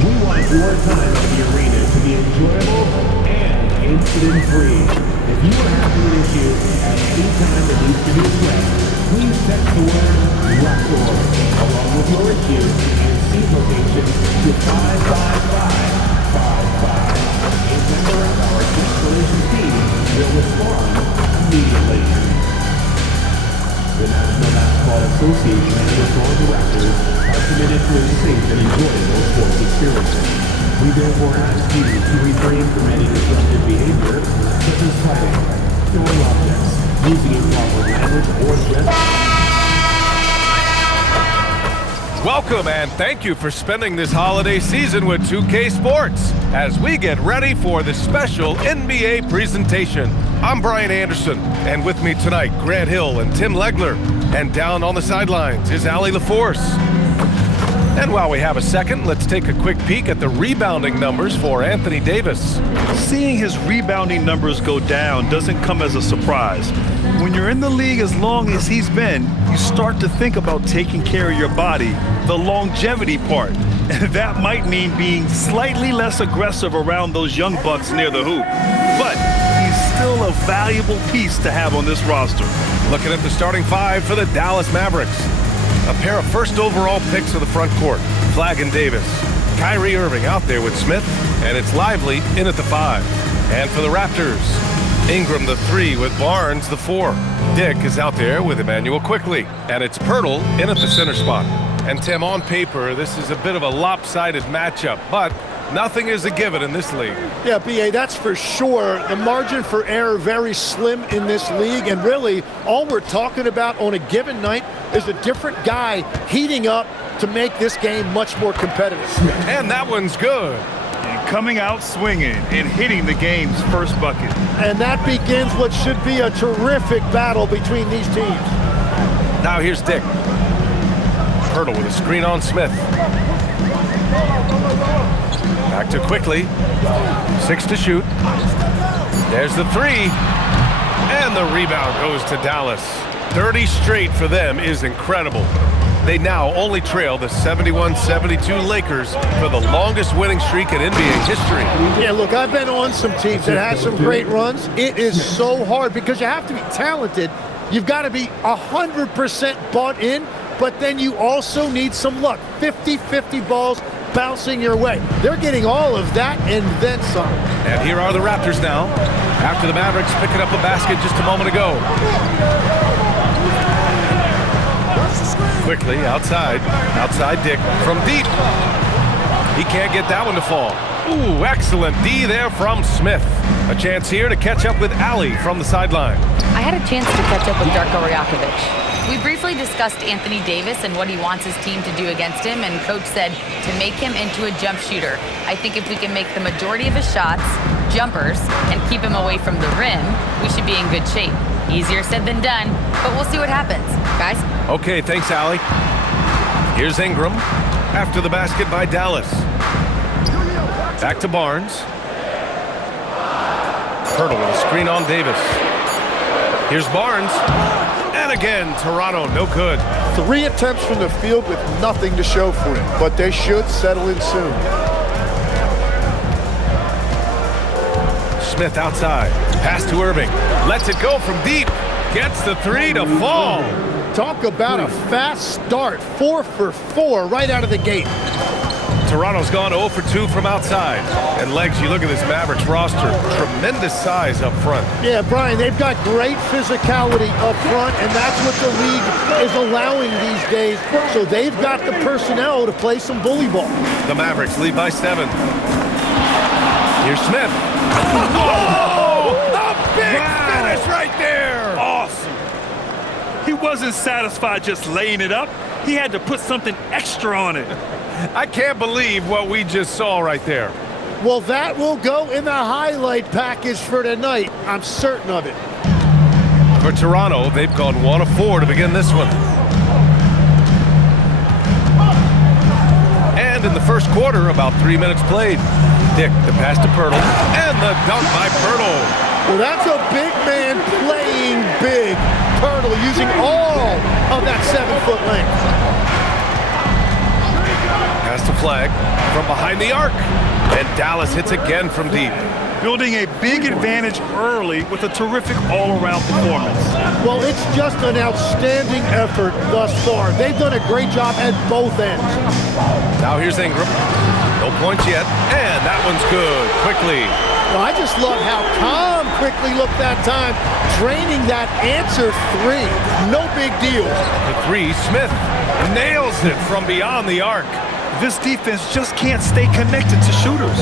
We want your time at the arena to be enjoyable and incident-free. If you are having an issue at any time that needs to be addressed, please text the word RAPTOR along with your issue and seat location to 55555. A member of our guest relations team will respond immediately. The National Basketball Association and the Toronto Raptors are committed to a safe and enjoyable sports experience. We therefore ask you to refrain from any disruptive behavior, such as fighting, throwing objects, using improper language, or gestures. Welcome and thank you for spending this holiday season with 2K Sports as we get ready for the special NBA presentation. I'm Brian Anderson, and with me tonight, Grant Hill and Tim Legler. And down on the sidelines is Allie LaForce. And while we have a second, let's take a quick peek at the rebounding numbers for Anthony Davis. Seeing his rebounding numbers go down doesn't come as a surprise. When you're in the league as long as he's been, you start to think about taking care of your body, the longevity part. And that might mean being slightly less aggressive around those young bucks near the hoop. But he's still a valuable piece to have on this roster. Looking at the starting five for the Dallas Mavericks. A pair of first overall picks of the front court, Flagg and Davis. Kyrie Irving out there with Smith, and it's Lively in at the 5. And for the Raptors, Ingram the 3 with Barnes the 4. Dick is out there with Emmanuel Quickley, and it's Pirtle in at the center spot. And Tim, on paper, this is a bit of a lopsided matchup, but nothing is a given in this league. Yeah, B.A., that's for sure. The margin for error very slim in this league, and really all we're talking about on a given night is a different guy heating up to make this game much more competitive. And that one's good. And coming out swinging and hitting the game's first bucket. And that begins what should be a terrific battle between these teams. Now here's Dick. Pirtle with a screen on Smith. Back to Quickley. 6 to shoot. There's the 3. And the rebound goes to Dallas. 30 straight for them is incredible. They now only trail the 71-72 Lakers for the longest winning streak in NBA history. Yeah, look, I've been on some teams that had some great runs. It is so hard because you have to be talented. You've got to be 100% bought in, but then you also need some luck. 50-50 balls bouncing your way. They're getting all of that and then some. And here are the Raptors now, after the Mavericks picking up a basket just a moment ago. Quickly, outside Dick from deep. He can't get that one to fall. Ooh, excellent D there from Smith. A chance here to catch up with Allie from the sideline. I had a chance to catch up with Darko Rajakovic. We briefly discussed Anthony Davis and what he wants his team to do against him, and Coach said to make him into a jump shooter. I think if we can make the majority of his shots jumpers and keep him away from the rim, we should be in good shape. Easier said than done, but we'll see what happens. Guys? Okay, thanks, Allie. Here's Ingram after the basket by Dallas. Back to Barnes. Pirtle with a screen on Davis. Here's Barnes. And again, Toronto, no good. 3 attempts from the field with nothing to show for it, but they should settle in soon. Smith outside. Pass to Irving. Lets it go from deep. Gets the 3 to fall. Talk about a fast start. 4 for 4 right out of the gate. Toronto's gone 0 for 2 from outside. And Legs, you look at this Mavericks roster, tremendous size up front. Yeah, Brian, they've got great physicality up front, and that's what the league is allowing these days. So they've got the personnel to play some bully ball. The Mavericks lead by 7. Here's Smith. Whoa! A big finish right there! Awesome. He wasn't satisfied just laying it up. He had to put something extra on it. I can't believe what we just saw right there. Well, that will go in the highlight package for tonight. I'm certain of it. For Toronto, they've gone 1 of 4 to begin this one. And And in the first quarter, about 3 minutes played. Dick, the pass to Pirtle, and the dunk by Pirtle. Well, that's a big man playing big. Pirtle using all of that 7-foot length. Pass to Flag from behind the arc. And Dallas hits again from deep. Building a big advantage early with a terrific all-around performance. Well, it's just an outstanding effort thus far. They've done a great job at both ends. Now here's Ingram. No points yet. And that one's good. Quickly. Well, I just love how calm Quickly looked that time, draining that answer three. No big deal. The three, Smith nails it from beyond the arc. This defense just can't stay connected to shooters.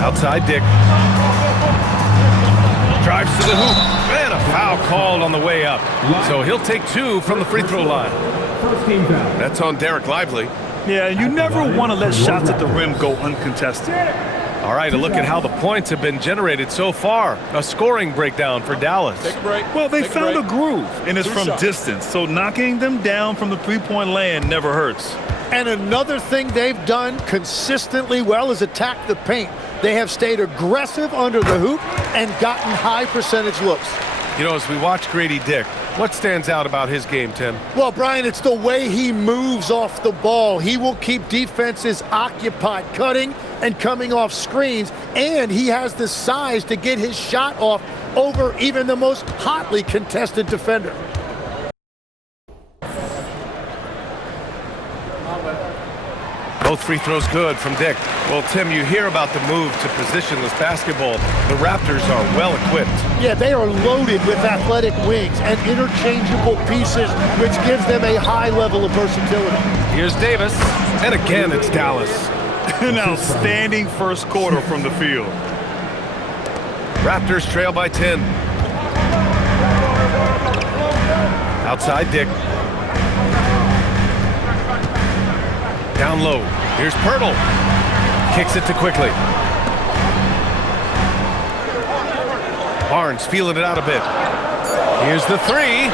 Outside Dick. Drives to the hoop. And a foul called on the way up. So he'll take two from the free throw line. That's on Derek Lively. Yeah, you never want to let shots at the rim go uncontested. All right, a look at how the points have been generated so far. A scoring breakdown for Dallas. Well, they found a groove, and it's from distance, so knocking them down from the three-point land never hurts. And another thing they've done consistently well is attack the paint. They have stayed aggressive under the hoop and gotten high percentage looks. You know, as we watch Grady Dick, what stands out about his game, Tim? Well, Brian, it's the way he moves off the ball. He will keep defenses occupied, cutting and coming off screens, and he has the size to get his shot off over even the most hotly contested defender. Both free throws good from Dick. Well, Tim, you hear about the move to positionless basketball. The Raptors are well equipped. Yeah, they are loaded with athletic wings and interchangeable pieces, which gives them a high level of versatility. Here's Davis, and again it's Dallas. An outstanding first quarter from the field. Raptors trail by 10. Outside Dick. Down low. Here's Pirtle. Kicks it to Quickly. Barnes feeling it out a bit. Here's the three.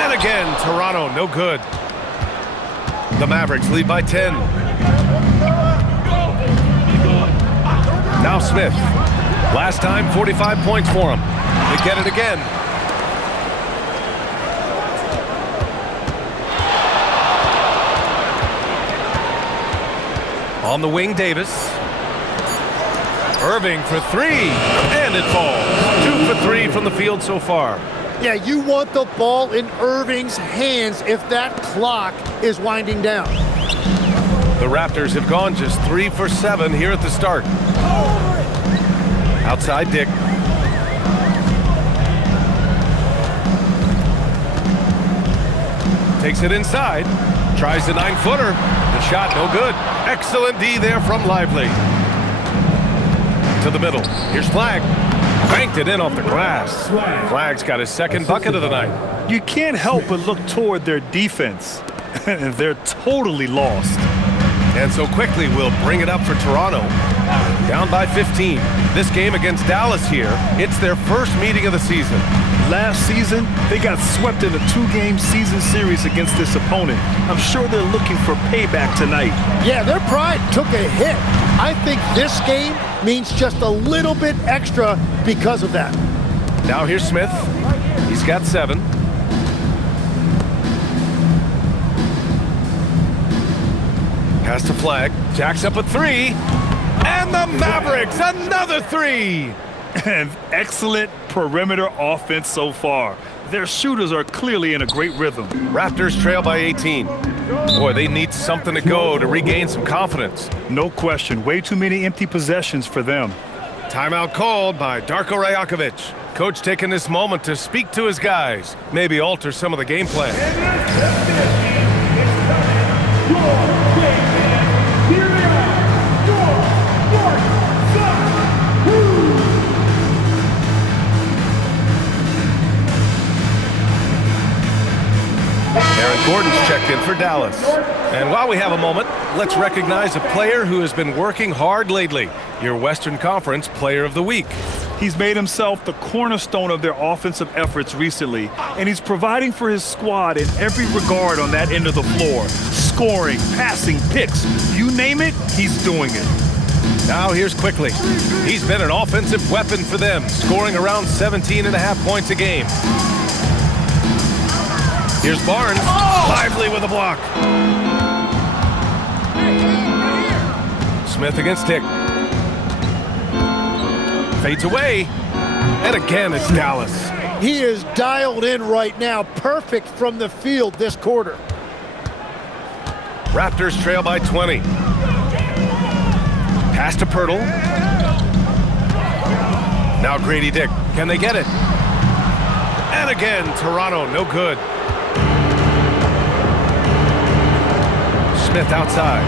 And again, Toronto, no good. The Mavericks lead by 10. Now Smith. Last time, 45 points for him. They get it again. On the wing, Davis. Irving for three, and it falls. 2 for 3 from the field so far. Yeah, you want the ball in Irving's hands if that clock is winding down. The Raptors have gone just 3 for 7 here at the start. Outside Dick. Takes it inside. Tries the 9-footer. The shot no good. Excellent D there from Lively. To the middle. Here's Flag. Banked it in off the glass. Flag's got his second bucket of the night. You can't help but look toward their defense. They're totally lost. And so Quickly will bring it up for Toronto. Down by 15. This game against Dallas here, it's their first meeting of the season. Last season, they got swept in a 2-game season series against this opponent. I'm sure they're looking for payback tonight. Yeah, their pride took a hit. I think this game means just a little bit extra because of that. Now here's Smith. He's got 7. Pass to Flag. Jacks up a 3. And the Mavericks, another 3. And excellent perimeter offense so far. Their shooters are clearly in a great rhythm. Raptors trail by 18. Boy, they need something to go to regain some confidence. No question. Way too many empty possessions for them. Timeout called by Darko Rajakovic. Coach taking this moment to speak to his guys. Maybe alter some of the game plan. Aaron Gordon's checked in for Dallas. And while we have a moment, let's recognize a player who has been working hard lately. Your Western Conference Player of the Week. He's made himself the cornerstone of their offensive efforts recently, and he's providing for his squad in every regard on that end of the floor. Scoring, passing, picks, you name it, he's doing it. Now here's Quickly. He's been an offensive weapon for them, scoring around 17.5 points a game. Here's Barnes, lively with a block. Smith against Tick. Fades away, and again it's Dallas. He is dialed in right now, perfect from the field this quarter. Raptors trail by 20. Pass to Pirtle. Now Grady Dick. Can they get it? And again, Toronto, no good. Smith outside.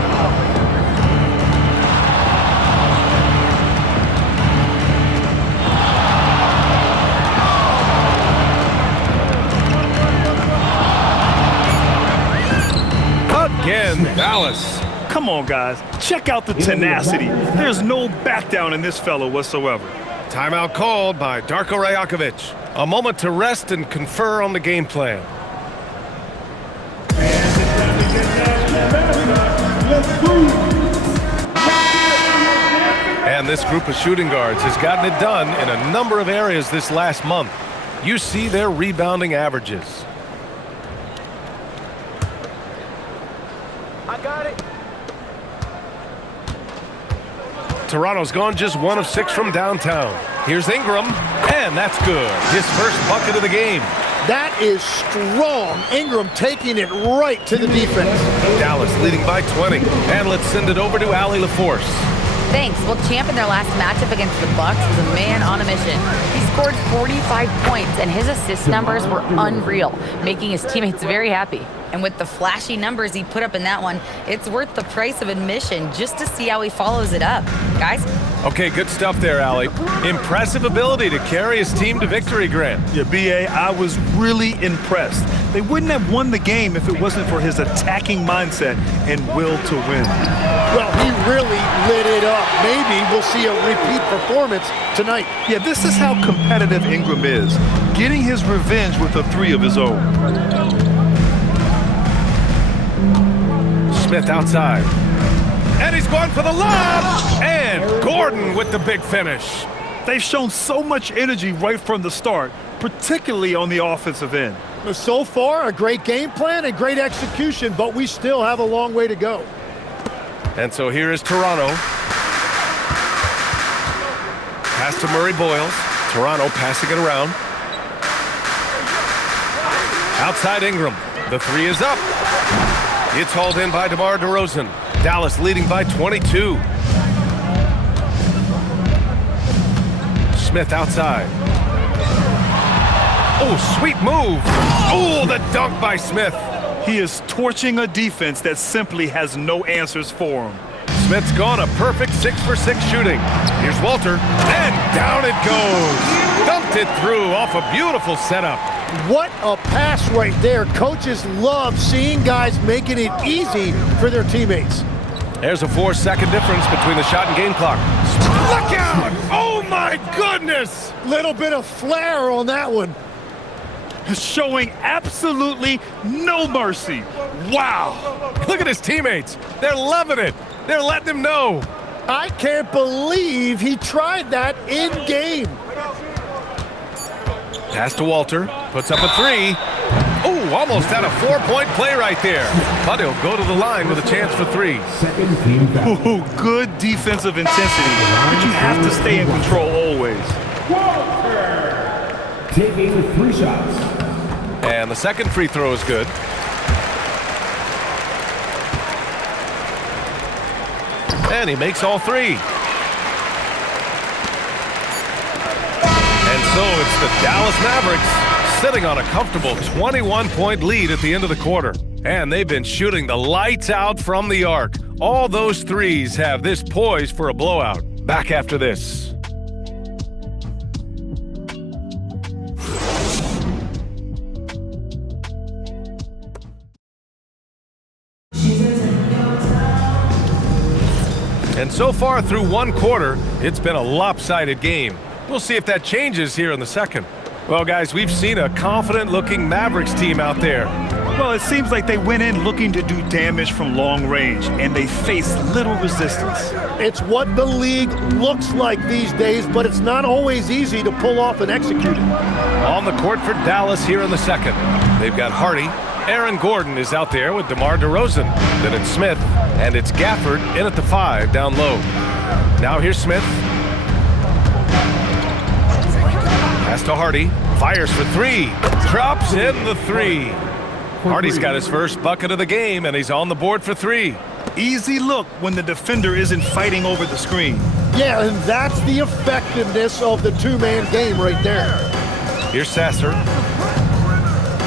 Again, Dallas. Come on, guys. Check out the tenacity. There's no back down in this fella whatsoever. Timeout called by Darko Rajakovic. A moment to rest and confer on the game plan. And this group of shooting guards has gotten it done in a number of areas this last month. You see their rebounding averages. I got it. Toronto's gone just 1 of 6 from downtown. Here's Ingram, and that's good. His first bucket of the game. That is strong. Ingram taking it right to the defense. Dallas leading by 20. And let's send it over to Allie LaForce. Thanks. Well, Champ in their last matchup against the Bucks was a man on a mission. He scored 45 points, and his assist numbers were unreal, making his teammates very happy. And with the flashy numbers he put up in that one, it's worth the price of admission just to see how he follows it up. Guys? Okay, good stuff there, Allie. Impressive ability to carry his team to victory, Grant. Yeah, B.A., I was really impressed. They wouldn't have won the game if it wasn't for his attacking mindset and will to win. Well, he really lit it up. Maybe we'll see a repeat performance tonight. Yeah, this is how competitive Ingram is, getting his revenge with a 3 of his own. Smith outside. And he's going for the lob! And Gordon with the big finish. They've shown so much energy right from the start, particularly on the offensive end. So far, a great game plan and great execution, but we still have a long way to go. And so here is Toronto. Pass to Murray Boyles. Toronto passing it around. Outside Ingram. The 3 is up. It's hauled in by DeMar DeRozan. Dallas leading by 22. Smith outside. Oh, sweet move. Oh, the dunk by Smith. He is torching a defense that simply has no answers for him. Smith's gone a perfect 6 for 6 shooting. Here's Walter, and down it goes. Dumped it through off a beautiful setup. What a pass right there. Coaches love seeing guys making it easy for their teammates. There's a 4-second difference between the shot and game clock. Look out! Oh my goodness! Little bit of flair on that one. Showing absolutely no mercy. Wow. Look at his teammates. They're loving it. They're letting him know. I can't believe he tried that in game. Pass to Walter. Puts up a 3. Oh, almost had a 4-point play right there. But he'll go to the line with a chance for 3. Ooh, good defensive intensity, but you have to stay in control always. Taking 3 shots. And the second free throw is good. And he makes all 3. And so it's the Dallas Mavericks sitting on a comfortable 21-point lead at the end of the quarter. And they've been shooting the lights out from the arc. All those threes have this poised for a blowout. Back after this. And so far through one quarter, it's been a lopsided game. We'll see if that changes here in the second. Well, guys, we've seen a confident-looking Mavericks team out there. Well, it seems like they went in looking to do damage from long range, and they faced little resistance. It's what the league looks like these days, but it's not always easy to pull off and execute it. On the court for Dallas here in the second. They've got Hardy. Aaron Gordon is out there with DeMar DeRozan. Then it's Smith, and it's Gafford in at the 5 down low. Now here's Smith. Pass to Hardy. Fires for 3. Drops in the 3. Hardy's got his first bucket of the game, and he's on the board for 3. Easy look when the defender isn't fighting over the screen. Yeah, and that's the effectiveness of the two-man game right there. Here's Sasser.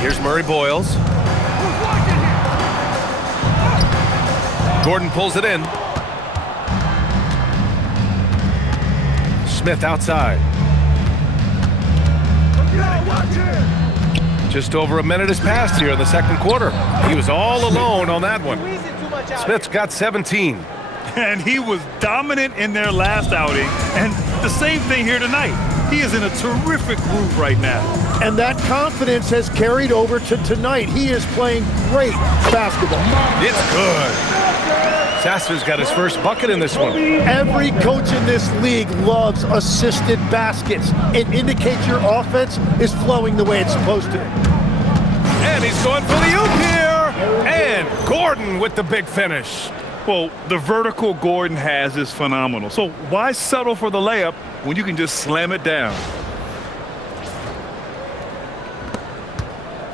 Here's Murray Boyles. Gordon pulls it in. Smith outside. Just over a minute has passed here in the second quarter. He was all alone on that one. Smith's got 17. And he was dominant in their last outing. And the same thing here tonight. He is in a terrific groove right now. And that confidence has carried over to tonight. He is playing great basketball. It's good. Sasser's got his first bucket in this one. Every coach in this league loves assisted baskets. It indicates your offense is flowing the way it's supposed to. And he's going for the oop here. And Gordon with the big finish. Well, the vertical Gordon has is phenomenal. So why settle for the layup when you can just slam it down?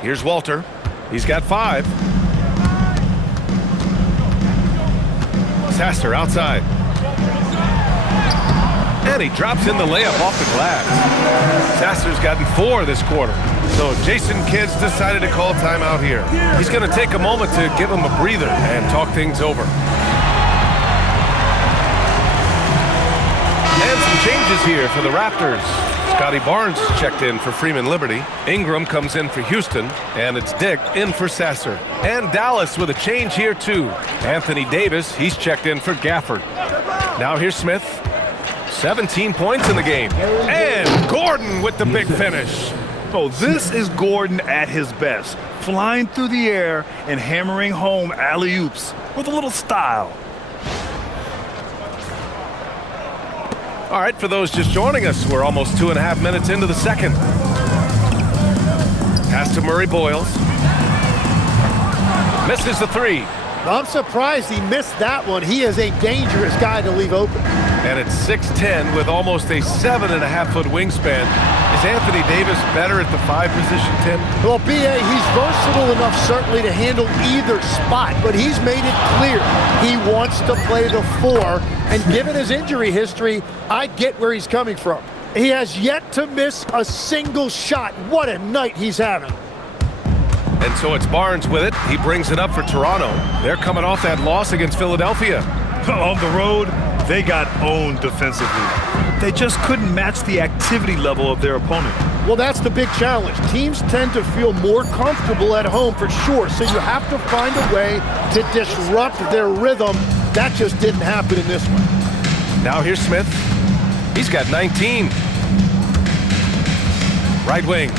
Here's Walter. He's got 5. Sasser outside. And he drops in the layup off the glass. Sasser's gotten 4 this quarter. So Jason Kidd's decided to call timeout here. He's going to take a moment to give him a breather and talk things over. And some changes here for the Raptors. Scottie Barnes checked in for Freeman Liberty. Ingram comes in for Houston. And it's Dick in for Sasser. And Dallas with a change here too. Anthony Davis, he's checked in for Gafford. Now here's Smith. 17 points in the game. And Gordon with the big finish. Oh, this is Gordon at his best. Flying through the air and hammering home alley-oops with a little style. All right, for those just joining us, we're almost 2.5 minutes into the second. Pass to Murray Boyles. Misses the 3. I'm surprised he missed that one. He is a dangerous guy to leave open. And it's 6'10" with almost a 7.5-foot wingspan. Is Anthony Davis better at the 5 position, Tim? Well, B.A., he's versatile enough certainly to handle either spot, but he's made it clear he wants to play the 4. And given his injury history, I get where he's coming from. He has yet to miss a single shot. What a night he's having. And so it's Barnes with it. He brings it up for Toronto. They're coming off that loss against Philadelphia. On the road, they got owned defensively. They just couldn't match the activity level of their opponent. Well, that's the big challenge. Teams tend to feel more comfortable at home for sure, so you have to find a way to disrupt their rhythm. That just didn't happen in this one. Now here's Smith. He's got 19. Right wing.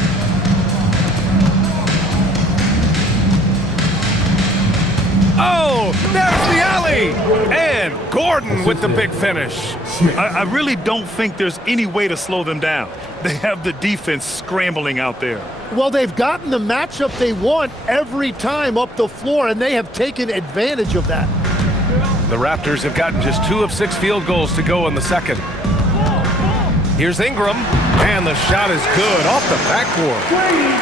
Oh, there's the alley! And Gordon with the big finish. I really don't think there's any way to slow them down. They have the defense scrambling out there. Well, they've gotten the matchup they want every time up the floor, and they have taken advantage of that. The Raptors have gotten just 2 of 6 field goals to go in the second. Here's Ingram, and the shot is good off the backboard.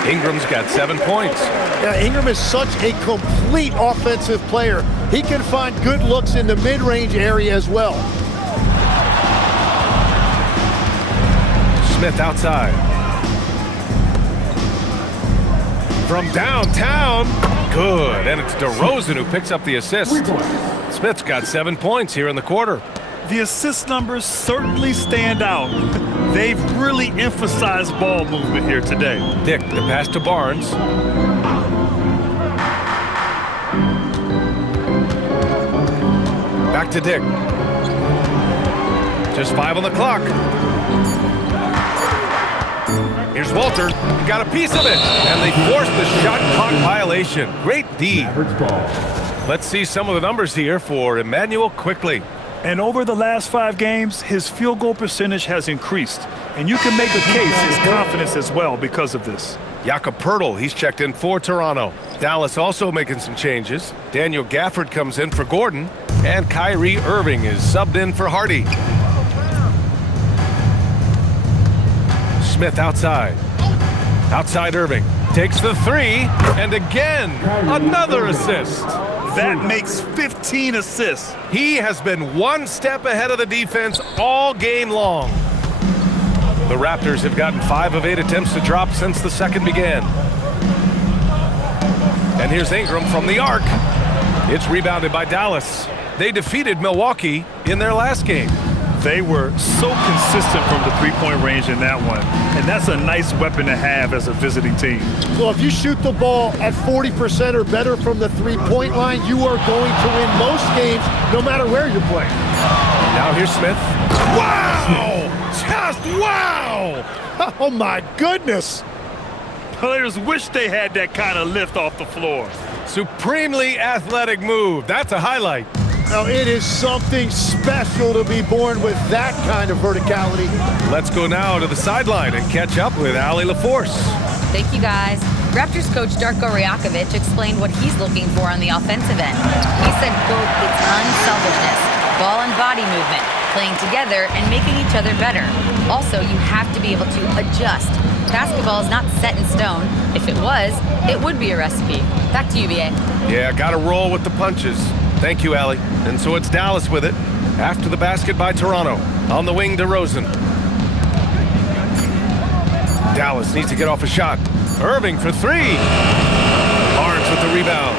Ingram's got 7 points. Yeah, Ingram is such a complete offensive player. He can find good looks in the mid-range area as well. Smith outside. From downtown, good, and it's DeRozan who picks up the assist. Smith's got 7 points here in the quarter. The assist numbers certainly stand out. They've really emphasized ball movement here today. Dick, the pass to Barnes. Back to Dick. Just 5 on the clock. Here's Walter. He got a piece of it. And they forced the shot clock violation. Great D. Mavericks ball. Let's see some of the numbers here for Emmanuel quickly. And over the last 5 games, his field goal percentage has increased. And you can make a case his confidence as well because of this. Jakob Poeltl, he's checked in for Toronto. Dallas also making some changes. Daniel Gafford comes in for Gordon. And Kyrie Irving is subbed in for Hardy. Smith outside. Outside Irving. Takes the 3. And again, another assist. That makes 15 assists. He has been one step ahead of the defense all game long. The Raptors have gotten 5 of 8 attempts to drop since the second began. And here's Ingram from the arc. It's rebounded by Dallas. They defeated Milwaukee in their last game. They were so consistent from the three-point range in that one. And that's a nice weapon to have as a visiting team. Well, if you shoot the ball at 40% or better from the three-point line, you are going to win most games no matter where you're playing. Now here's Smith. Wow! Just wow! Oh, my goodness. Players wish they had that kind of lift off the floor. Supremely athletic move. That's a highlight. Now, it is something special to be born with that kind of verticality. Let's go now to the sideline and catch up with Allie LaForce. Thank you, guys. Raptors coach Darko Rajakovic explained what he's looking for on the offensive end. He said, quote, it's unselfishness, ball and body movement, playing together and making each other better. Also, you have to be able to adjust. Basketball is not set in stone. If it was, it would be a recipe. Back to you, BA. Yeah, got to roll with the punches. Thank you, Allie. And so it's Dallas with it. After the basket by Toronto. On the wing, DeRozan. Dallas needs to get off a shot. Irving for 3. Barnes with the rebound.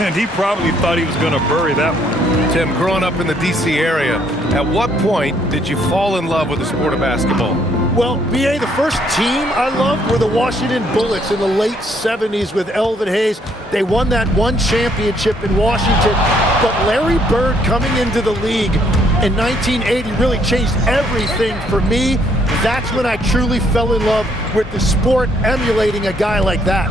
And he probably thought he was going to bury that one. Tim, growing up in the D.C. area, at what point did you fall in love with the sport of basketball? Well, BA, the first team I loved were the Washington Bullets in the late 70s with Elvin Hayes. They won that one championship in Washington. But Larry Bird coming into the league in 1980 really changed everything for me. That's when I truly fell in love with the sport, emulating a guy like that.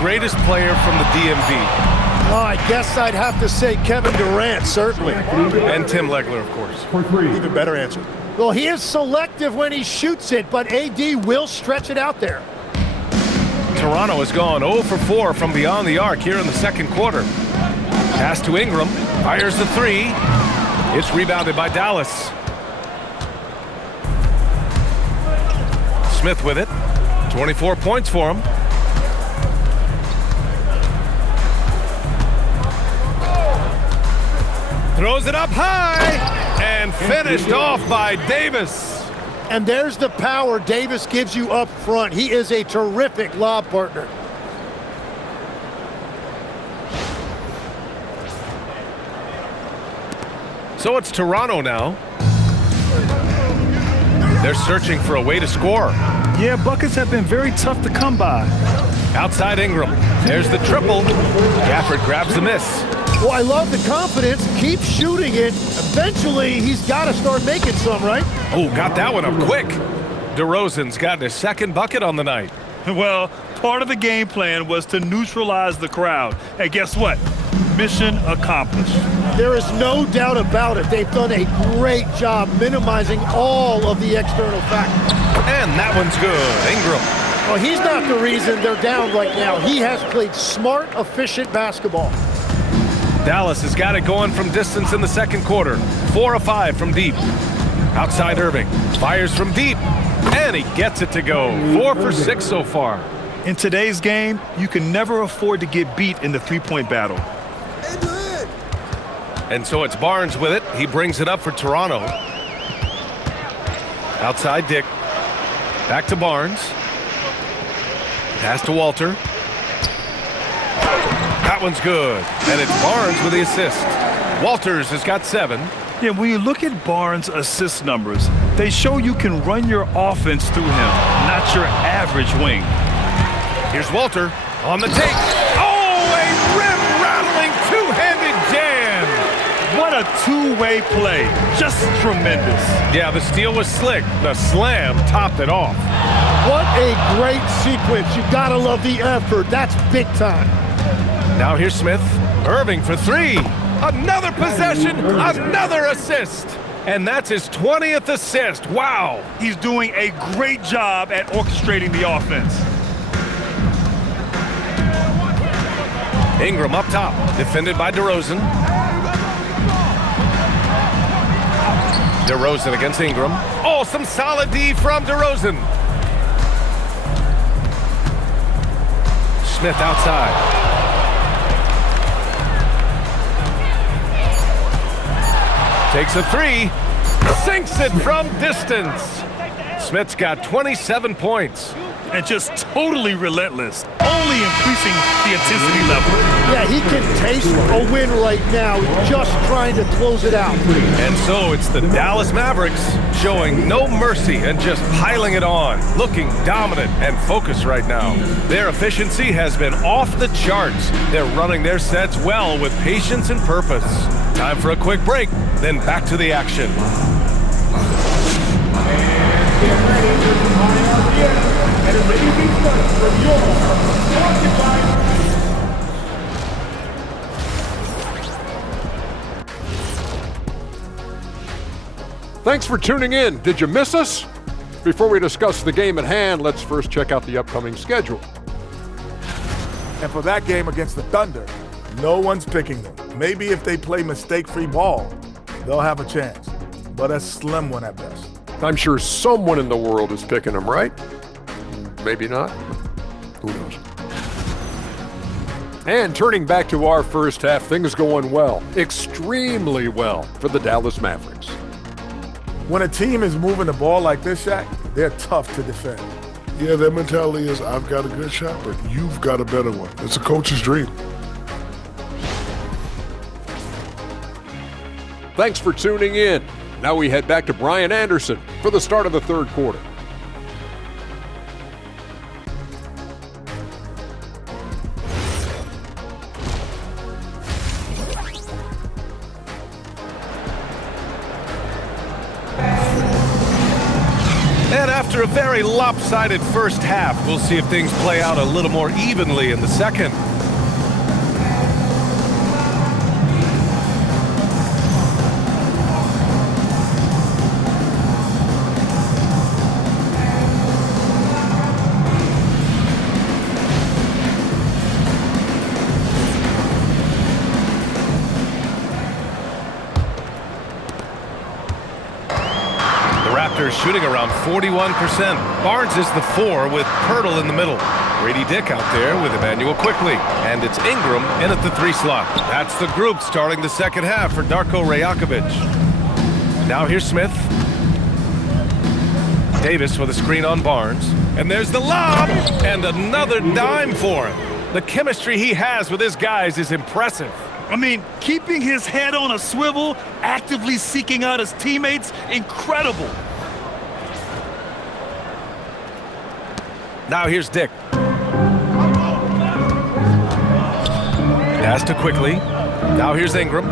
Greatest player from the DMV. Oh, I guess I'd have to say Kevin Durant, certainly. And Tim Legler, of course. For 3. Even better answer. Well, he is selective when he shoots it, but AD will stretch it out there. Toronto has gone 0 for 4 from beyond the arc here in the second quarter. Pass to Ingram. Fires the 3. It's rebounded by Dallas. Smith with it. 24 points for him. Throws it up high and finished off by Davis. And there's the power Davis gives you up front. He is a terrific lob partner. So it's Toronto now. They're searching for a way to score. Yeah, buckets have been very tough to come by. Outside Ingram. There's the triple. Gafford grabs the miss. Well, I love the confidence. Keep shooting it. Eventually, he's got to start making some, right? Oh, got that one up quick. DeRozan's gotten his second bucket on the night. Well, part of the game plan was to neutralize the crowd. And guess what? Mission accomplished. There is no doubt about it. They've done a great job minimizing all of the external factors. And that one's good. Ingram. Well, he's not the reason they're down right now. He has played smart, efficient basketball. Dallas has got it going from distance in the second quarter. 4 of 5 from deep. Outside Irving. Fires from deep. And he gets it to go. 4 for 6 so far. In today's game, you can never afford to get beat in the three-point battle. And so it's Barnes with it. He brings it up for Toronto. Outside Dick. Back to Barnes. Pass to Walter. That one's good. And it's Barnes with the assist. Walters has got 7. Yeah, when you look at Barnes' assist numbers, they show you can run your offense through him, not your average wing. Here's Walter on the take. Oh, a rim-rattling two-handed jam. What a two-way play. Just tremendous. Yeah, the steal was slick. The slam topped it off. What A great sequence. You gotta love the effort. That's big time. Now here's Smith. Irving for three. Another possession, another assist. And that's his 20th assist. Wow. He's doing a great job at orchestrating the offense. Ingram up top, defended by DeRozan. DeRozan against Ingram. Oh, some solid D from DeRozan. Smith outside. Takes a three, sinks it from distance. Smith's got 27 points. And just totally relentless, only increasing the intensity level. Yeah, he can taste a win right now, just trying to close it out. And so it's the Dallas Mavericks showing no mercy and just piling it on, looking dominant and focused right now. Their efficiency has been off the charts. They're running their sets well with patience and purpose. Time for a quick break, then back to the action. Get ready for some high RPM and a raging start from your occupied. Thanks for tuning in. Did you miss us? Before we discuss the game at hand, let's first check out the upcoming schedule. And for that game against the Thunder, no one's picking them. Maybe if they play mistake-free ball, they'll have a chance, but a slim one at best. I'm sure someone in the world is picking them, right? Maybe not. Who knows? And turning back to our first half, things going well, extremely well for the Dallas Mavericks. When a team is moving the ball like this, Shaq, they're tough to defend. Yeah, their mentality is, I've got a good shot, but you've got a better one. It's a coach's dream. Thanks for tuning in. Now we head back to Brian Anderson for the start of the third quarter. And after a very lopsided first half, we'll see if things play out a little more evenly in the second. Shooting around 41%. Barnes is the 4 with Pirtle in the middle. Grady Dick out there with Emmanuel Quickly. And it's Ingram in at the 3 slot. That's the group starting the second half for Darko Rajakovic. Now here's Smith. Davis with a screen on Barnes. And there's the lob! And another dime for him. The chemistry he has with his guys is impressive. I mean, keeping his head on a swivel, actively seeking out his teammates, incredible. Now here's Dick. Pass to Quickly. Now here's Ingram.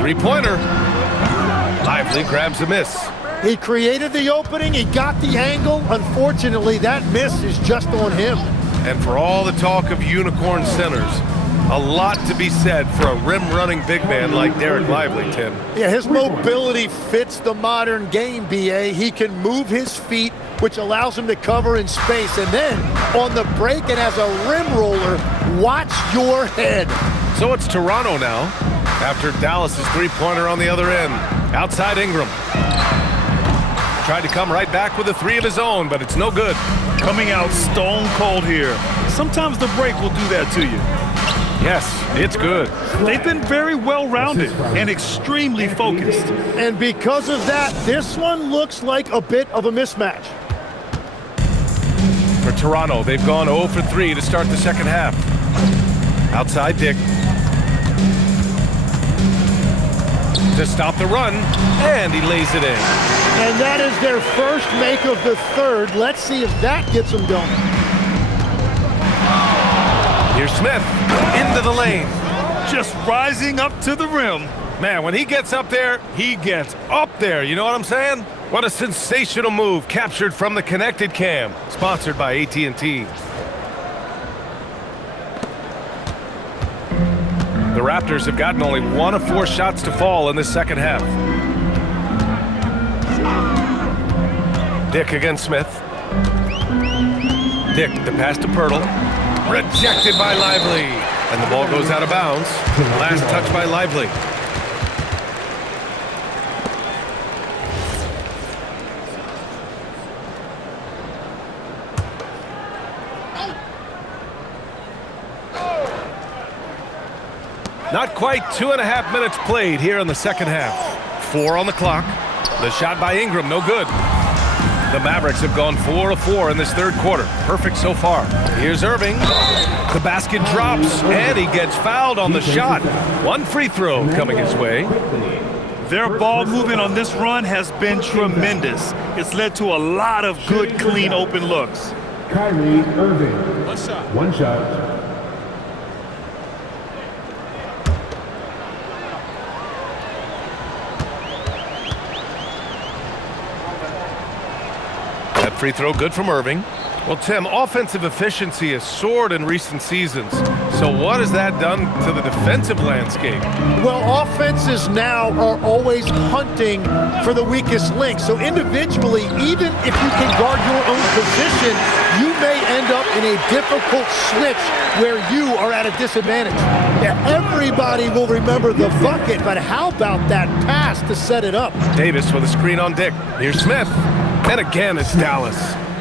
Three-pointer. Lively grabs a miss. He created the opening, he got the angle. Unfortunately, that miss is just on him. And for all the talk of unicorn centers, a lot to be said for a rim-running big man like Derek Lively, Tim. Yeah, his mobility fits the modern game, B.A. He can move his feet, which allows him to cover in space. And then, on the break and as a rim roller, watch your head. So it's Toronto now, after Dallas's three-pointer on the other end. Outside Ingram. Tried to come right back with a 3 of his own, but it's no good. Coming out stone cold here. Sometimes the break will do that to you. Yes, it's good. They've been very well-rounded and extremely focused. And because of that, this one looks like a bit of a mismatch. For Toronto, they've gone 0 for 3 to start the second half. Outside Dick. To stop the run, and he lays it in. And that is their first make of the third. Let's see if that gets them going. Here's Smith, into the lane. Just rising up to the rim. Man, when he gets up there, he gets up there. You know what I'm saying? What a sensational move captured from the connected cam. Sponsored by AT&T. The Raptors have gotten only 1 of 4 shots to fall in this second half. Dick against Smith. Dick, the pass to Pirtle. Rejected by Lively. And the ball goes out of bounds. Last touch by Lively. Not quite 2.5 minutes played here in the second half. 4 on the clock. The shot by Ingram, no good. The Mavericks have gone 4 of 4 in this third quarter. Perfect so far. Here's Irving. The basket drops, and he gets fouled on the shot. 1 free throw coming his way. Their ball movement on this run has been tremendous. It's led to a lot of good, clean, open looks. Kyrie Irving. 1 shot. That free throw good from Irving. Well, Tim, offensive efficiency has soared in recent seasons. So what has that done to the defensive landscape? Well, offenses now are always hunting for the weakest link. So individually, even if you can guard your own position, you may end up in a difficult switch where you are at a disadvantage. Yeah, everybody will remember the bucket, but how about that pass to set it up? Davis with a screen on Dick. Here's Smith. And again, it's Dallas.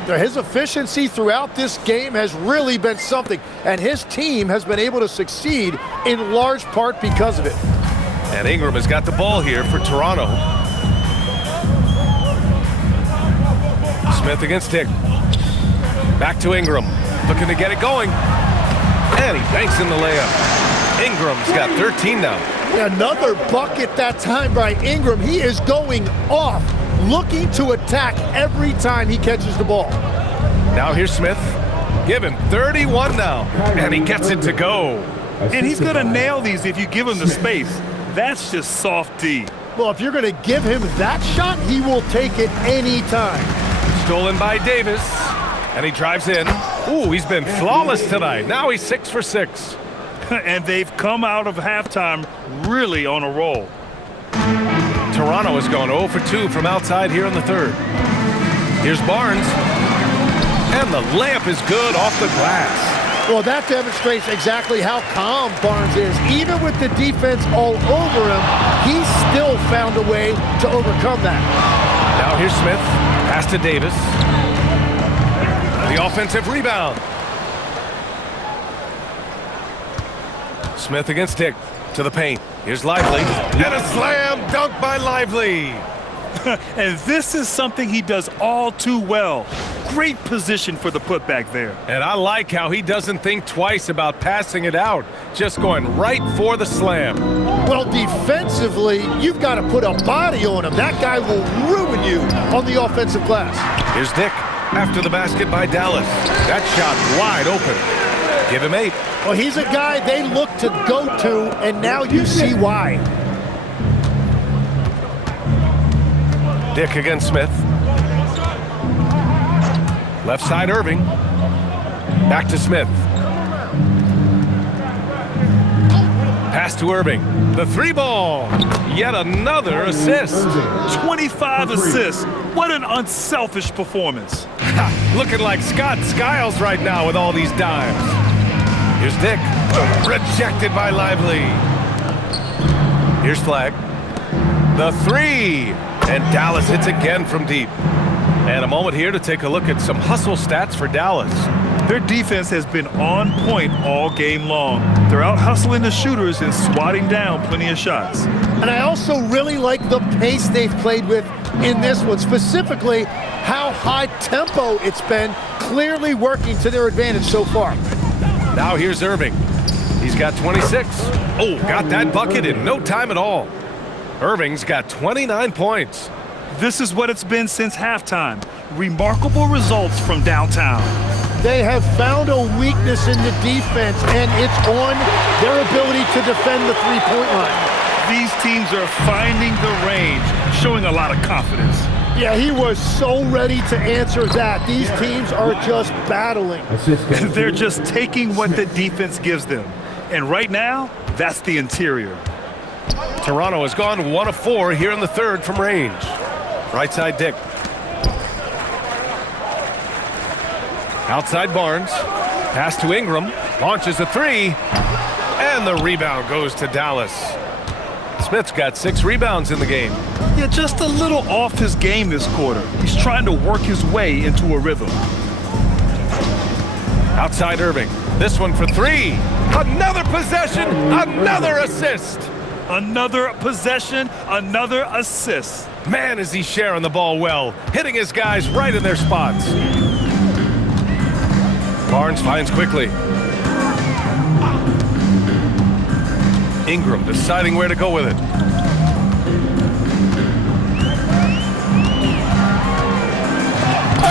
His efficiency throughout this game has really been something, and his team has been able to succeed in large part because of it. And Ingram has got the ball here for Toronto. Smith against Dick. Back to Ingram. Looking to get it going. And he banks in the layup. Ingram's got 13 now. Another bucket that time by Ingram. He is going off, looking to attack every time he catches the ball. Now here's Smith. Give him 31 now. And he gets it to go. And he's going to nail these if you give him the space. That's just soft D. Well, if you're going to give him that shot, he will take it anytime. Stolen by Davis. And he drives in. Ooh, he's been flawless tonight. Now he's 6 for 6. And they've come out of halftime really on a roll. Toronto has gone 0 for 2 from outside here in the third. Here's Barnes. And the layup is good off the glass. Well, that demonstrates exactly how calm Barnes is. Even with the defense all over him, he still found a way to overcome that. Now here's Smith. Pass to Davis. The offensive rebound. Smith against Dick. To the paint. Here's Lively. And a slam dunk by Lively. And this is something he does all too well. Great position for the putback there. And I like how he doesn't think twice about passing it out. Just going right for the slam. Well, defensively, you've got to put a body on him. That guy will ruin you on the offensive glass. Here's Dick after the basket by Dallas. That shot wide open. Give him 8. Well, he's a guy they look to go to, and now you see why. Dick against Smith. Left side Irving. Back to Smith. Pass to Irving. The 3-ball. Yet another assist. 25 assists. What an unselfish performance. Looking like Scott Skiles right now with all these dimes. Here's Dick. Rejected by Lively. Here's Flag. The 3. And Dallas hits again from deep. And a moment here to take a look at some hustle stats for Dallas. Their defense has been on point all game long. They're out hustling the shooters and swatting down plenty of shots. And I also really like the pace they've played with in this one, specifically how high tempo it's been, clearly working to their advantage so far. Now here's Irving. He's got 26. Oh, got that bucket in no time at all. Irving's got 29 points. This is what it's been since halftime. Remarkable results from downtown. They have found a weakness in the defense, and it's on their ability to defend the three-point line. These teams are finding the range, showing a lot of confidence. Yeah, he was so ready to answer that. These teams are just battling. They're just taking what the defense gives them. And right now, that's the interior. Toronto has gone 1 of 4 here in the third from range. Right side Dick. Outside Barnes. Pass to Ingram. Launches a 3. And the rebound goes to Dallas. Smith's got 6 rebounds in the game. Yeah, just a little off his game this quarter. He's trying to work his way into a rhythm. Outside Irving. This one for 3. Another possession, another assist. Another possession, another assist. Man, is he sharing the ball well, hitting his guys right in their spots. Barnes finds quickly. Ingram deciding where to go with it.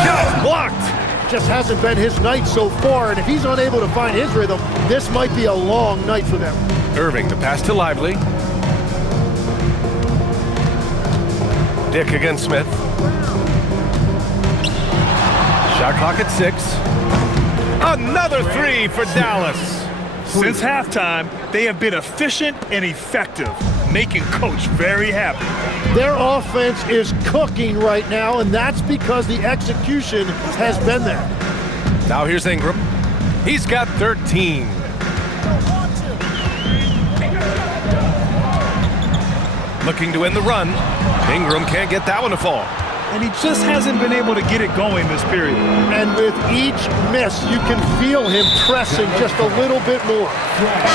Shot blocked. Just hasn't been his night so far, and if he's unable to find his rhythm, this might be a long night for them. Irving, the pass to Lively. Dick against Smith. Shot clock at 6. Another 3 for Dallas. Since halftime, they have been efficient and effective, making Coach very happy. Their offense is cooking right now, and that's because the execution has been there. Now here's Ingram. He's got 13. Looking to win the run. Ingram can't get that one to fall. And he just hasn't been able to get it going this period. And with each miss, you can feel him pressing just a little bit more.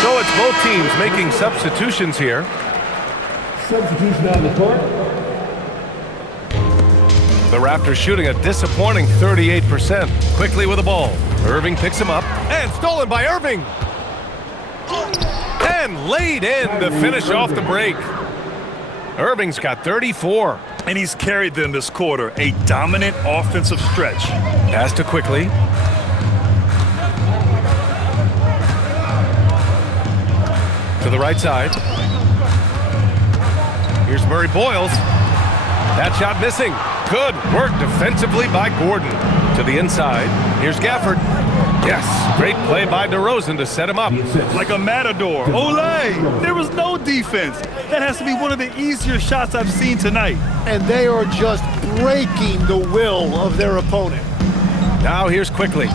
So it's both teams making substitutions here. Substitution on the court. The Raptors shooting a disappointing 38%. Quickly with the ball. Irving picks him up. And stolen by Irving. And laid in to finish off the break. Irving's got 34. And he's carried them this quarter, a dominant offensive stretch. Pass to Quickly. To the right side. Here's Murray Boyles. That shot missing. Good work defensively by Gordon. To the inside. Here's Gafford. Yes, great play by DeRozan to set him up. Like a matador. Olé! There was no defense. That has to be one of the easier shots I've seen tonight. And they are just breaking the will of their opponent. Now here's Quickly.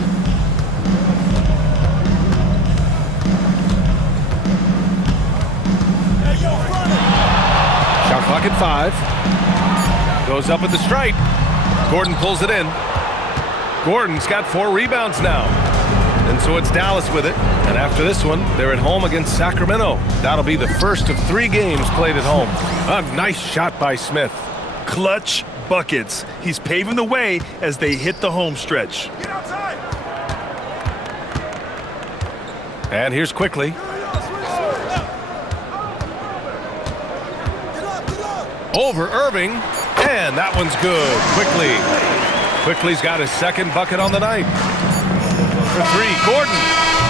Shot clock at 5. Goes up at the stripe. Gordon pulls it in. Gordon's got 4 rebounds now. And so it's Dallas with it. And after this one, they're at home against Sacramento. That'll be the first of 3 games played at home. A nice shot by Smith. Clutch buckets. He's paving the way as they hit the home stretch. Get outside. And here's Quickly. Over Irving. And that one's good. Quickly's got his second bucket on the night. For 3, Gordon.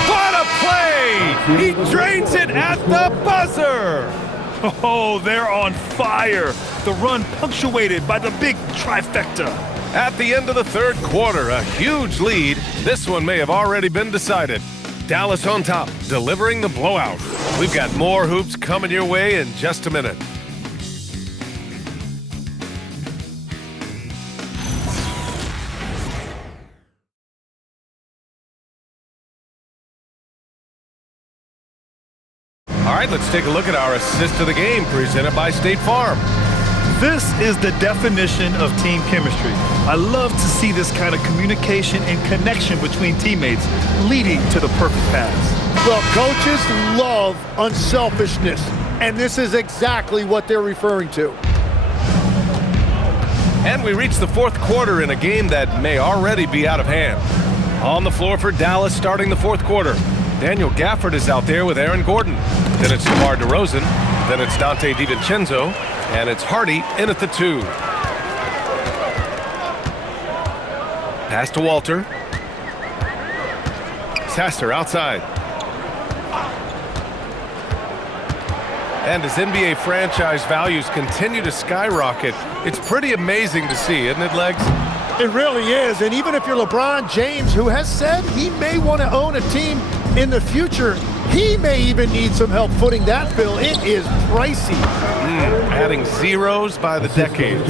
What a play! He drains it at the buzzer! Oh, they're on fire. The run punctuated by the big trifecta. At the end of the third quarter, a huge lead. This one may have already been decided. Dallas on top, delivering the blowout. We've got more hoops coming your way in just a minute. All right, let's take a look at our assist of the game presented by State Farm. This is the definition of team chemistry. I love to see this kind of communication and connection between teammates leading to the perfect pass. Well, coaches love unselfishness, and this is exactly what they're referring to. And we reach the fourth quarter in a game that may already be out of hand. On the floor for Dallas starting the fourth quarter. Daniel Gafford is out there with Aaron Gordon. Then it's DeMar DeRozan. Then it's Dante DiVincenzo. And it's Hardy in at the 2. Pass to Walter. Sasser outside. And as NBA franchise values continue to skyrocket, it's pretty amazing to see, isn't it, Legs? It really is, and even if you're LeBron James, who has said he may want to own a team in the future, he may even need some help footing that bill. It is pricey. Adding zeros by the decades.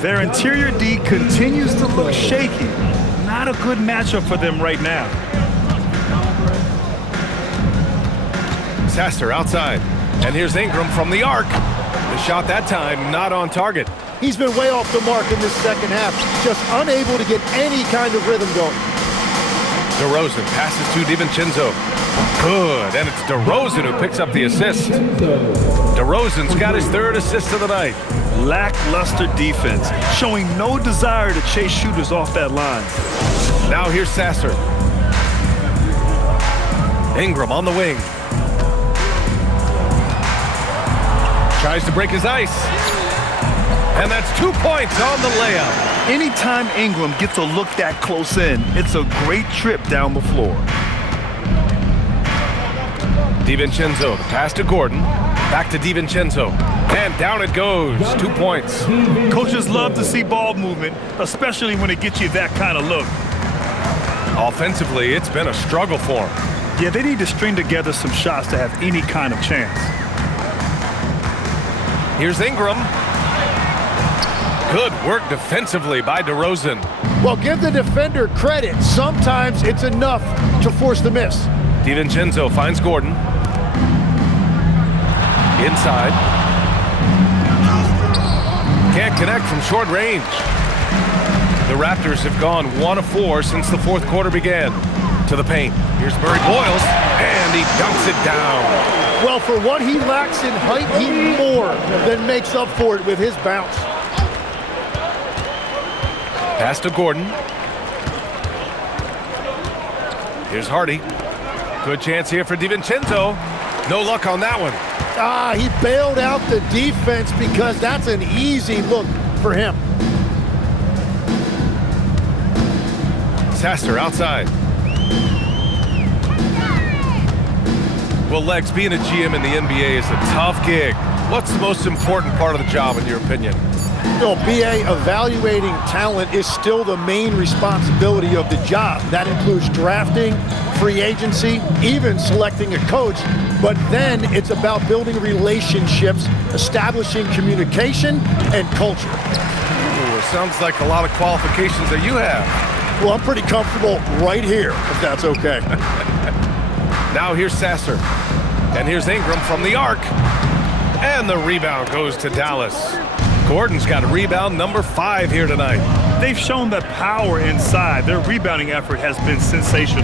Their interior D continues to look shaky. Not a good matchup for them right now. Sasser outside. And here's Ingram from the arc. The shot that time not on target. He's been way off the mark in this second half, just unable to get any kind of rhythm going. DeRozan passes to DiVincenzo. Good, and it's DeRozan who picks up the assist. DeRozan's got his third assist of the night. Lackluster defense, showing no desire to chase shooters off that line. Now here's Sasser. Ingram on the wing. Tries to break his ice. And that's 2 points on the layup. Anytime Ingram gets a look that close in, it's a great trip down the floor. DiVincenzo, the pass to Gordon. Back to DiVincenzo. And down it goes. 2 points. Coaches love to see ball movement, especially when it gets you that kind of look. Offensively, it's been a struggle for him. Yeah, they need to string together some shots to have any kind of chance. Here's Ingram. Good work defensively by DeRozan. Well, give the defender credit. Sometimes it's enough to force the miss. DiVincenzo finds Gordon. Inside. Can't connect from short range. The Raptors have gone 1 of 4 since the fourth quarter began. To the paint. Here's Murray Boyles, and he dunks it down. Well, for what he lacks in height, he more than makes up for it with his bounce. Pass to Gordon. Here's Hardy. Good chance here for DiVincenzo. No luck on that one. He bailed out the defense because that's an easy look for him. Sasser outside. Well, Legs, being a GM in the NBA is a tough gig. What's the most important part of the job, in your opinion? BA, evaluating talent is still the main responsibility of the job. That includes drafting, free agency, even selecting a coach. But then it's about building relationships, establishing communication, and culture. Ooh, it sounds like a lot of qualifications that you have. Well, I'm pretty comfortable right here, if that's okay. Now here's Sasser. And here's Ingram from the arc. And the rebound goes to Dallas. Gordon's got a rebound number 5 here tonight. They've shown that power inside. Their rebounding effort has been sensational.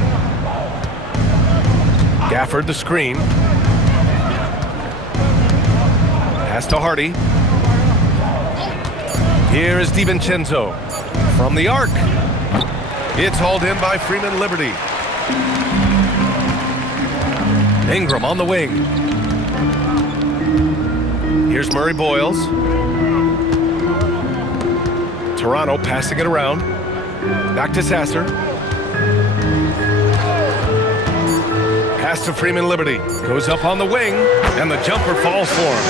Gafford the screen. Pass to Hardy. Here is DiVincenzo from the arc. It's hauled in by Freeman Liberty. Ingram on the wing. Here's Murray Boyles. Toronto passing it around. Back to Sasser. Pass to Freeman Liberty. Goes up on the wing, and the jumper falls for him.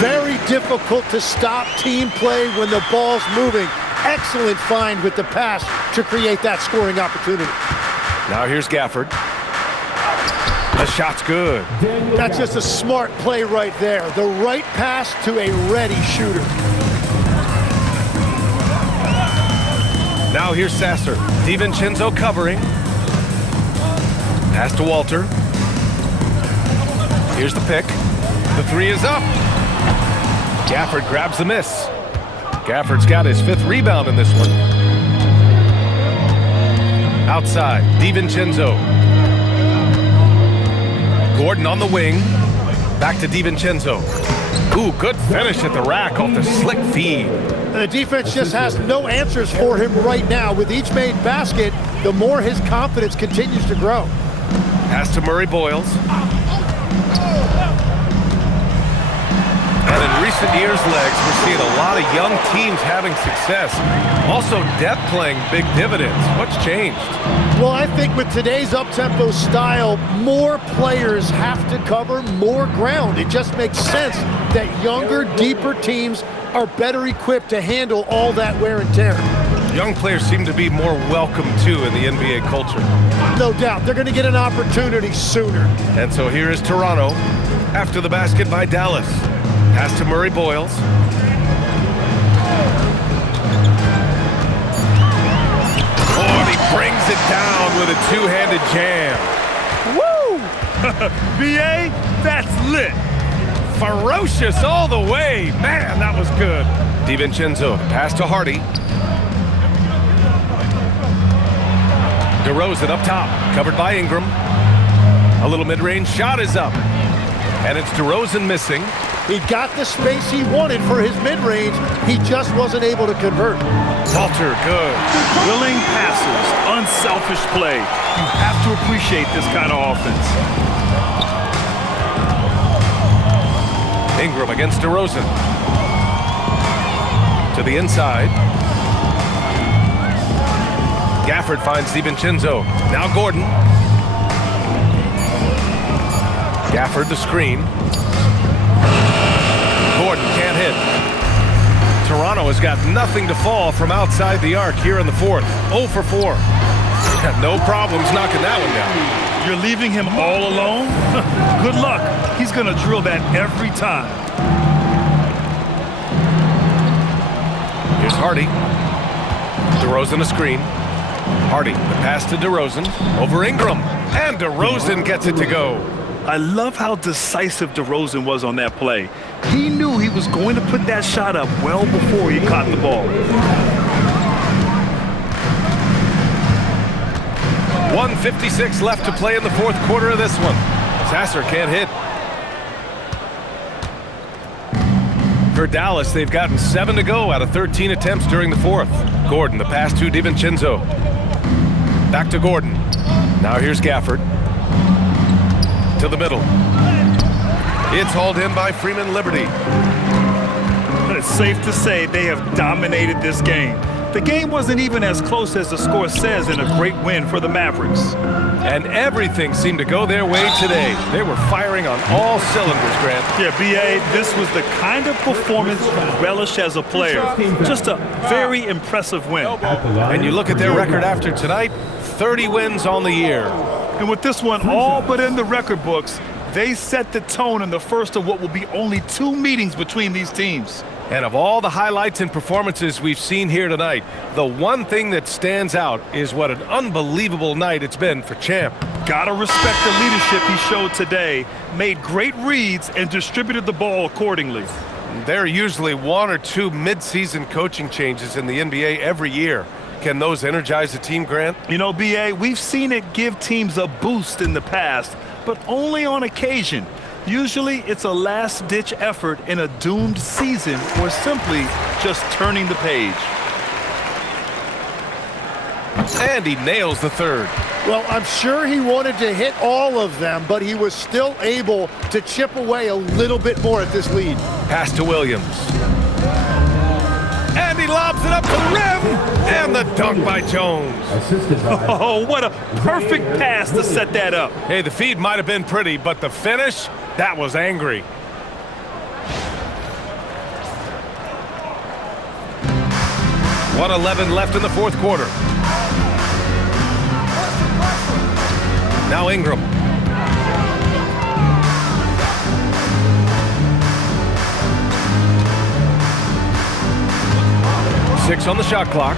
Very difficult to stop team play when the ball's moving. Excellent find with the pass to create that scoring opportunity. Now here's Gafford. The shot's good. That's just a smart play right there. The right pass to a ready shooter. Now here's Sasser. DiVincenzo covering. Pass to Walter. Here's the pick. The 3 is up. Gafford grabs the miss. Gafford's got his 5th rebound in this one. Outside, DiVincenzo. Gordon on the wing. Back to DiVincenzo. Ooh, good finish at the rack off the slick feed. And the defense just has no answers for him right now. With each made basket, the more his confidence continues to grow. Pass to Murray Boyles. And in recent years, Legs, we're seeing a lot of young teams having success. Also, depth playing big dividends. What's changed? Well, I think with today's up-tempo style, more players have to cover more ground. It just makes sense that younger, deeper teams are better equipped to handle all that wear and tear. Young players seem to be more welcome, too, in the NBA culture. No doubt. They're going to get an opportunity sooner. And so here is Toronto after the basket by Dallas. Pass to Murray Boyles. Oh, and he brings it down with a two-handed jam. Woo! B.A., that's lit. Ferocious all the way. Man, that was good. DiVincenzo, pass to Hardy. DeRozan up top, covered by Ingram. A little mid-range shot is up. And it's DeRozan missing. He got the space he wanted for his mid-range. He just wasn't able to convert. Walter, good. Willing passes, unselfish play. You have to appreciate this kind of offense. Ingram against DeRozan. To the inside. Gafford finds DiVincenzo. Now Gordon. Gafford the screen. Gordon can't hit. Toronto has got nothing to fall from outside the arc here in the fourth. 0 for 4. Got no problems knocking that one down. You're leaving him all alone? Good luck. He's going to drill that every time. Here's Hardy. DeRozan a screen. Hardy, the pass to DeRozan. Over Ingram. And DeRozan gets it to go. I love how decisive DeRozan was on that play. He knew he was going to put that shot up well before he caught the ball. 1:56 left to play in the fourth quarter of this one. Sasser can't hit. For Dallas, they've gotten 7 to go out of 13 attempts during the fourth. Gordon, the pass to DiVincenzo. Back to Gordon. Now here's Gafford. To the middle. It's hauled in by Freeman Liberty. It's safe to say they have dominated this game. The game wasn't even as close as the score says in a great win for the Mavericks. And everything seemed to go their way today. They were firing on all cylinders, Grant. Yeah, B.A., this was the kind of performance you relish as a player. Just a very impressive win. And you look at their record after tonight, 30 wins on the year. And with this one all but in the record books, they set the tone in the first of what will be only 2 meetings between these teams. And of all the highlights and performances we've seen here tonight, the one thing that stands out is what an unbelievable night it's been for Champ. Gotta respect the leadership he showed today, made great reads, and distributed the ball accordingly. There are usually 1 or 2 mid-season coaching changes in the NBA every year. Can those energize a team, Grant? You know, B.A., we've seen it give teams a boost in the past, but only on occasion. Usually it's a last-ditch effort in a doomed season or simply just turning the page. And he nails the third. Well, I'm sure he wanted to hit all of them, but he was still able to chip away a little bit more at this lead. Pass to Williams. And he lobs it up to the rim. And the dunk by Jones. Oh, what a perfect pass to set that up. Hey, the feed might have been pretty, but the finish, that was angry. .11 left in the fourth quarter. Now Ingram. .6 on the shot clock.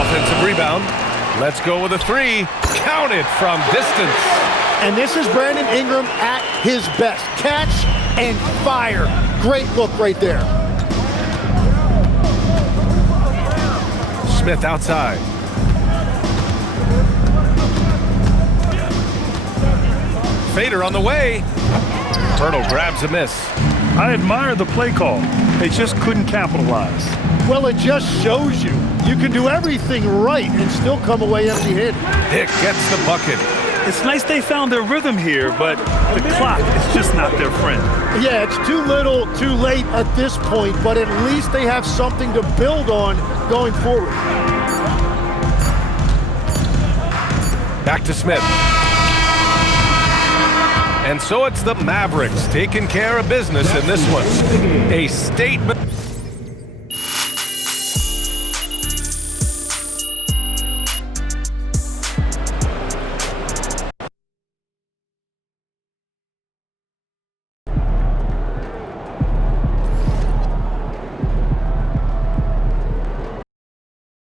Offensive rebound. Let's go with a 3. Counted from distance. And this is Brandon Ingram at his best. Catch and fire. Great look right there. Smith outside. Fader on the way. Bertle grabs a miss. I admire the play call. They just couldn't capitalize. Well, it just shows you can do everything right and still come away empty-handed. Dick gets the bucket. It's nice they found their rhythm here, but the clock is just not their friend. Yeah, it's too little, too late at this point, but at least they have something to build on going forward. Back to Smith. And so it's the Mavericks taking care of business in this one. A statement.